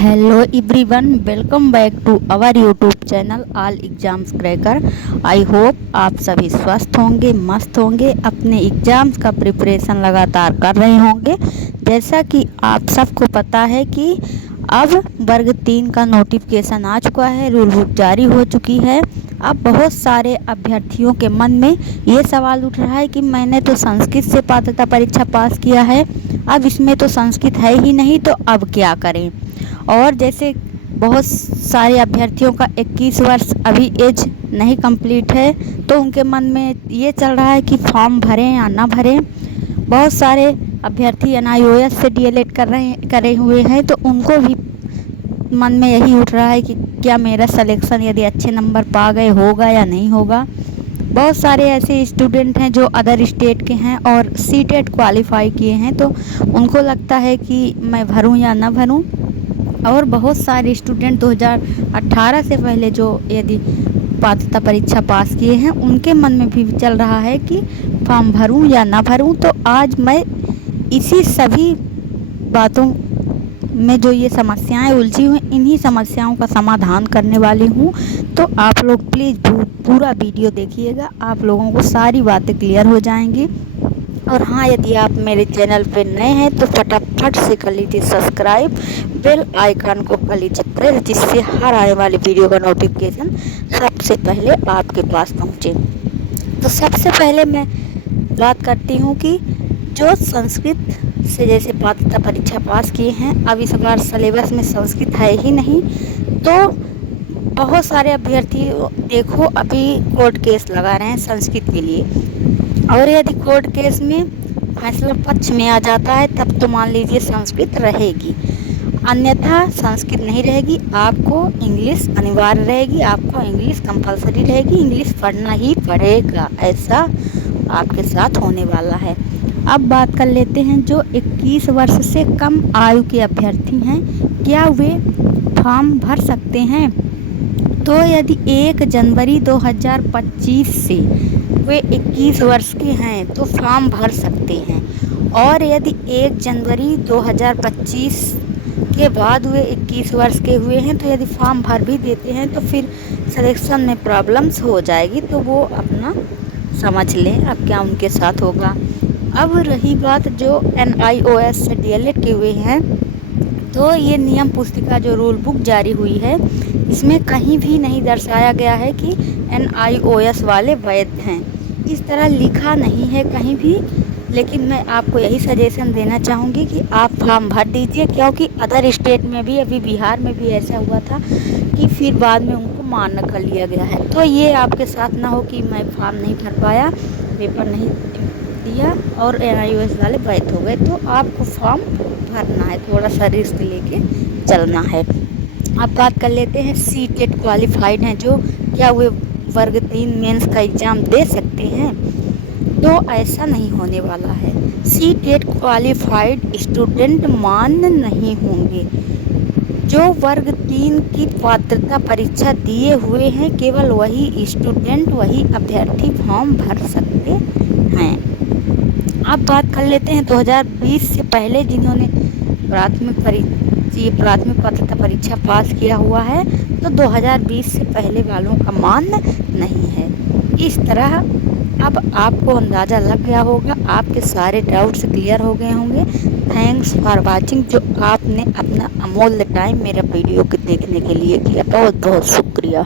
Hello everyone, welcome back to our YouTube channel all exams cracker. I hope आप सभी स्वस्थ होंगे, मस्त होंगे, अपने एग्ज़ाम्स का प्रिपरेशन लगातार कर रहे होंगे। जैसा कि आप सबको पता है कि अब वर्ग 3 का नोटिफिकेशन आ चुका है, रूल बुक जारी हो चुकी है। अब बहुत सारे अभ्यर्थियों के मन में ये सवाल उठ रहा है कि मैंने तो संस्कृत से पात्रता परीक्षा पास किया है, अब इसमें तो संस्कृत है ही नहीं, तो अब क्या करें। और जैसे बहुत सारे अभ्यर्थियों का 21 वर्ष अभी एज नहीं कंप्लीट है, तो उनके मन में ये चल रहा है कि फॉर्म भरें या ना भरें। बहुत सारे अभ्यर्थी NIOS से DLED करे हुए हैं, तो उनको भी मन में यही उठ रहा है कि क्या मेरा सिलेक्शन यदि अच्छे नंबर पा गए होगा या नहीं होगा। बहुत सारे ऐसे स्टूडेंट हैं जो अदर स्टेट के हैं और सीटेट क्वालिफाई किए हैं, तो उनको लगता है कि मैं भरूं या ना भरूं। और बहुत सारे स्टूडेंट 2018 से पहले जो यदि पात्रता परीक्षा पास किए हैं, उनके मन में भी चल रहा है कि फॉर्म भरूं या ना भरूं। तो आज मैं इसी सभी बातों में जो ये समस्याएं उलझी हुई, इन्हीं समस्याओं का समाधान करने वाली हूं। तो आप लोग प्लीज़ पूरा वीडियो देखिएगा, आप लोगों को सारी बातें क्लियर हो जाएंगी। और हाँ, यदि आप मेरे चैनल पे नए हैं तो फटाफट से कर लीजिए सब्सक्राइब, बेल आइकन को कर लीजिए प्रेस, जिससे हर आने वाली वीडियो का नोटिफिकेशन सबसे पहले आपके पास पहुँचे। तो सबसे पहले मैं बात करती हूँ कि जो संस्कृत से जैसे पात्रता परीक्षा पास किए हैं, अब इस बार सिलेबस में संस्कृत है ही नहीं, तो बहुत सारे अभ्यर्थी देखो अभी कोर्ट केस लगा रहे हैं संस्कृत के लिए। और यदि कोर्ट केस में फैसला पक्ष में आ जाता है, तब तो मान लीजिए संस्कृत रहेगी, अन्यथा संस्कृत नहीं रहेगी। आपको इंग्लिश अनिवार्य रहेगी, आपको इंग्लिश कंपलसरी रहेगी, इंग्लिश पढ़ना ही पड़ेगा, ऐसा आपके साथ होने वाला है। अब बात कर लेते हैं जो 21 वर्ष से कम आयु के अभ्यर्थी हैं, क्या वे फॉर्म भर सकते हैं। तो यदि 1 जनवरी 2025 से वे 21 वर्ष के हैं तो फॉर्म भर सकते हैं। और यदि 1 जनवरी 2025 के बाद वे 21 वर्ष के हुए हैं, तो यदि फॉर्म भर भी देते हैं तो फिर सिलेक्शन में प्रॉब्लम्स हो जाएगी, तो वो अपना समझ लें अब क्या उनके साथ होगा। अब रही बात जो NIOS से DLED के हुए हैं, तो ये नियम पुस्तिका जो रूल बुक जारी हुई है, इसमें कहीं भी नहीं दर्शाया गया है कि NIOS वाले वैध हैं, इस तरह लिखा नहीं है कहीं भी। लेकिन मैं आपको यही सजेशन देना चाहूँगी कि आप फॉर्म भर दीजिए, क्योंकि अदर स्टेट में भी, अभी बिहार में भी ऐसा हुआ था कि फिर बाद में उनको मान्य कर लिया गया है। तो ये आपके साथ ना हो कि मैं फॉर्म नहीं भर पाया, पेपर नहीं दिया और NIOS वाले वैध हो गए। तो आपको फॉर्म भरना है, थोड़ा सा रिस्क लेके चलना है। अब बात कर लेते हैं सीटेट क्वालिफाइड हैं जो, क्या वे वर्ग 3 मेंस का एग्ज़ाम दे सकते हैं। तो ऐसा नहीं होने वाला है, सीटेट क्वालिफाइड स्टूडेंट मान्य नहीं होंगे। जो वर्ग 3 की पात्रता परीक्षा दिए हुए हैं, केवल वही स्टूडेंट, वही अभ्यर्थी फॉर्म भर सकते हैं। अब बात कर लेते हैं 2020 से पहले जिन्होंने प्राथमिक पात्रता परीक्षा पास किया हुआ है, तो 2020 से पहले वालों का मान्य नहीं है। इस तरह अब आपको अंदाज़ा लग गया होगा, आपके सारे डाउट्स क्लियर हो गए होंगे। थैंक्स फॉर वाचिंग, जो आपने अपना अमूल्य टाइम मेरा वीडियो को देखने के लिए किया, बहुत बहुत शुक्रिया।